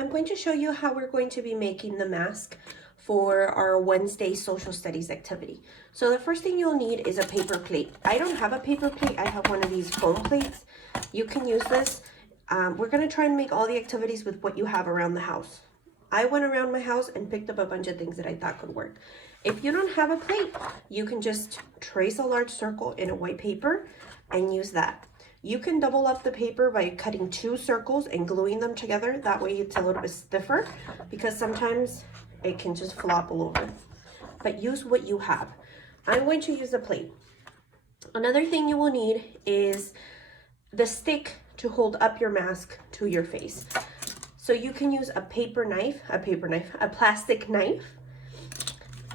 I'm going to show you how we're going to be making the mask for our Wednesday social studies activity. So the first thing you'll need is a paper plate. I don't have a paper plate, I have one of these foam plates. You can use this. We're gonna try and make all the activities with what you have around the house. I went around my house and picked up a bunch of things that I thought could work. If you don't have a plate, you can just trace a large circle in a white paper and use that. You can double up the paper by cutting 2 circles and gluing them together. That way it's a little bit stiffer because sometimes it can just flop all over. But use what you have. I'm going to use a plate. Another thing you will need is the stick to hold up your mask to your face. So you can use a plastic knife,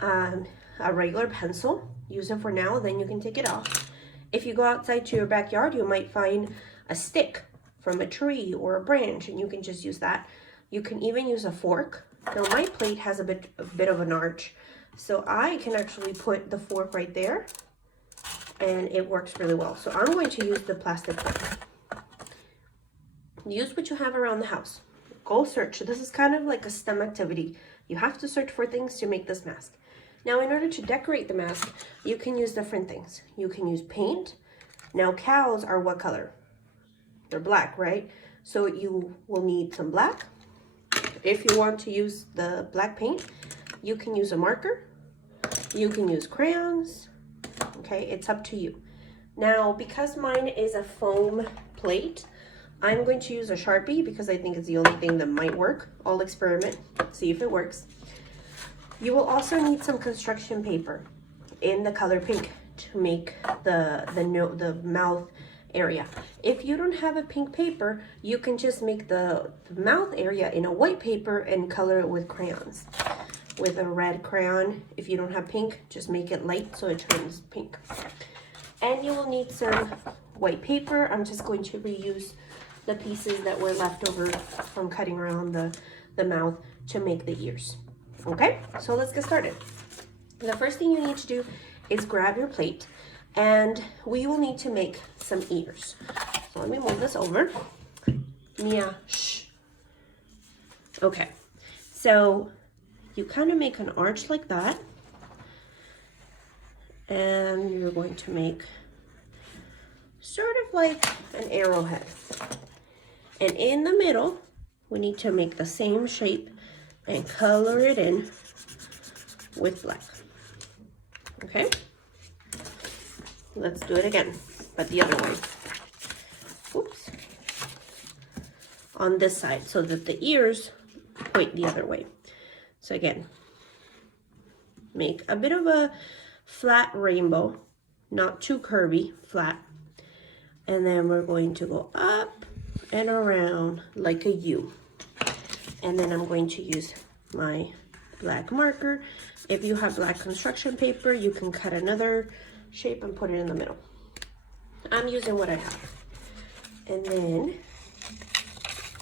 a regular pencil. Use it for now, then you can take it off. If you go outside to your backyard, you might find a stick from a tree or a branch, and you can just use that. You can even use a fork. Now my plate has a bit of an arch, so I can actually put the fork right there, and it works really well. So I'm going to use the plastic fork. Use what you have around the house. Go search. This is kind of like a STEM activity. You have to search for things to make this mask. Now, in order to decorate the mask, you can use different things. You can use paint. Now, cows are what color? They're black, right? So you will need some black. If you want to use the black paint, you can use a marker. You can use crayons. Okay, it's up to you. Now, because mine is a foam plate, I'm going to use a Sharpie because I think it's the only thing that might work. I'll experiment, see if it works. You will also need some construction paper in the color pink to make the mouth area. If you don't have a pink paper, you can just make the mouth area in a white paper and color it with crayons. With a red crayon, if you don't have pink, just make it light so it turns pink. And you will need some white paper. I'm just going to reuse the pieces that were left over from cutting around the mouth to make the ears. Okay, so let's get started. The first thing you need to do is grab your plate, and we will need to make some ears. So let me move this over. Mia, shh. Okay, so you kind of make an arch like that, and you're going to make sort of like an arrowhead. And in the middle, we need to make the same shape and color it in with black. Okay? Let's do it again, but the other way. Oops. On this side, so that the ears point the other way. So again, make a bit of a flat rainbow, not too curvy, flat. And then we're going to go up and around like a U. And then I'm going to use my black marker. If you have black construction paper, you can cut another shape and put it in the middle. I'm using what I have. And then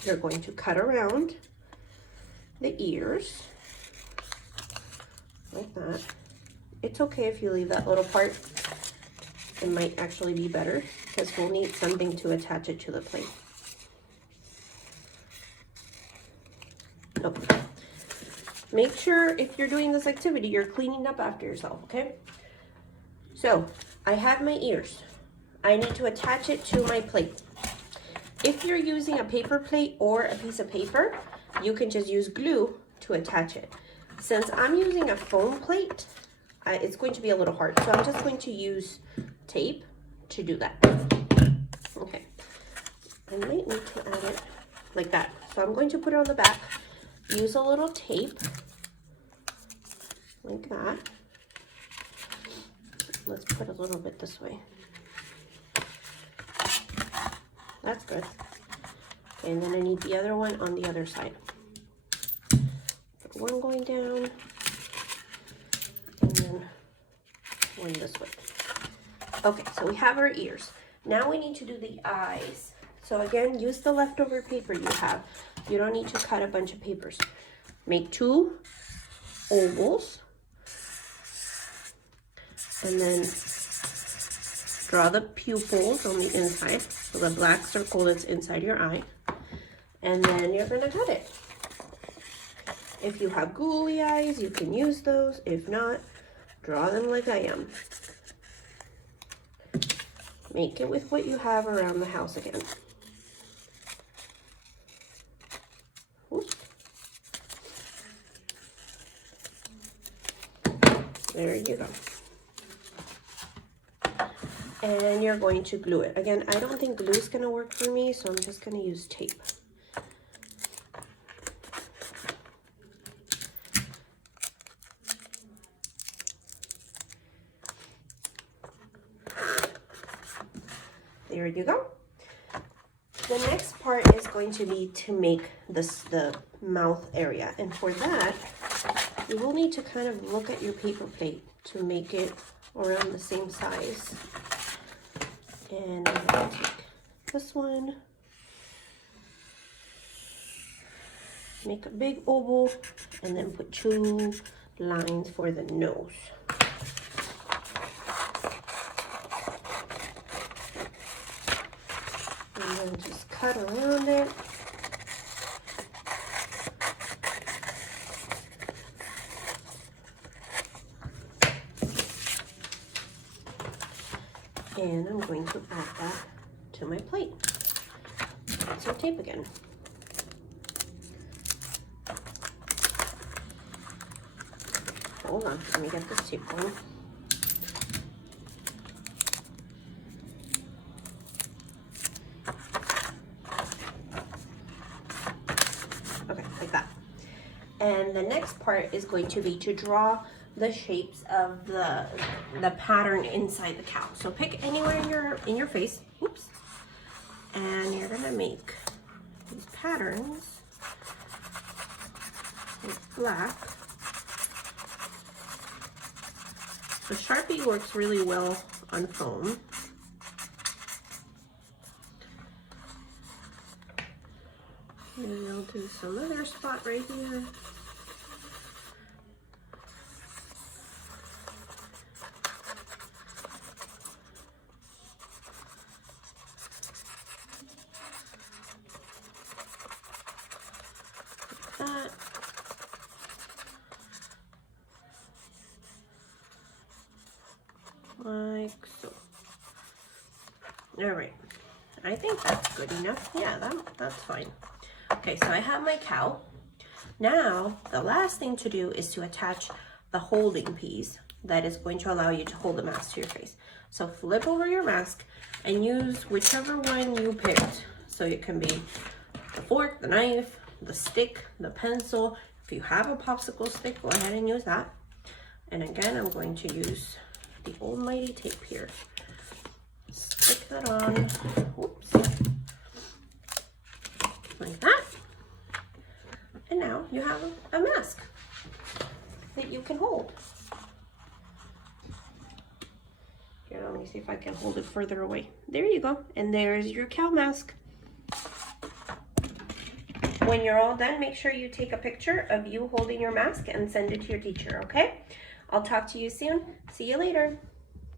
you're going to cut around the ears like that. It's okay if you leave that little part. It might actually be better because we'll need something to attach it to the plate. Okay. Make sure if you're doing this activity, you're cleaning up after yourself, okay? So, I have my ears. I need to attach it to my plate. If you're using a paper plate or a piece of paper, you can just use glue to attach it. Since I'm using a foam plate, it's going to be a little hard. So I'm just going to use tape to do that. Okay. I might need to add it like that. So I'm going to put it on the back. Use a little tape like that. Let's put a little bit this way. That's good. And then I need the other one on the other side. Put one going down and then one this way. Okay, so we have our ears. Now we need to do the eyes. So again, use the leftover paper you have. You don't need to cut a bunch of papers. Make 2 ovals. And then draw the pupils on the inside. So the black circle that's inside your eye. And then you're gonna cut it. If you have googly eyes, you can use those. If not, draw them like I am. Make it with what you have around the house again. Oops. There you go. And you're going to glue it. Again, I don't think glue is going to work for me, so I'm just going to use tape. There you go. The next part is going to be to make the mouth area. And for that, you will need to kind of look at your paper plate to make it around the same size. And I'm going to take this one, make a big oval, and then put 2 lines for the nose. And then just cut around it. And I'm going to add that to my plate. Add some tape again. Hold on, let me get this tape going. Okay, like that. And the next part is going to be to draw the shapes of the pattern inside the cow. So pick anywhere in your face. Oops. And you're gonna make these patterns with black. The Sharpie works really well on foam. Maybe I'll do some other spot right here. That. Like so. All right, I think that's good enough. Yeah, that's fine. Okay, so I have my cow. Now, the last thing to do is to attach the holding piece that is going to allow you to hold the mask to your face. So flip over your mask and use whichever one you picked. So it can be the fork, the knife, the stick, the pencil. If you have a popsicle stick, go ahead and use that. And again, I'm going to use the almighty tape here. Stick that on. Whoops. Like that. And now you have a mask that you can hold. Here, let me see if I can hold it further away. There you go. And there's your cow mask. When you're all done, make sure you take a picture of you holding your mask and send it to your teacher, okay? I'll talk to you soon. See you later.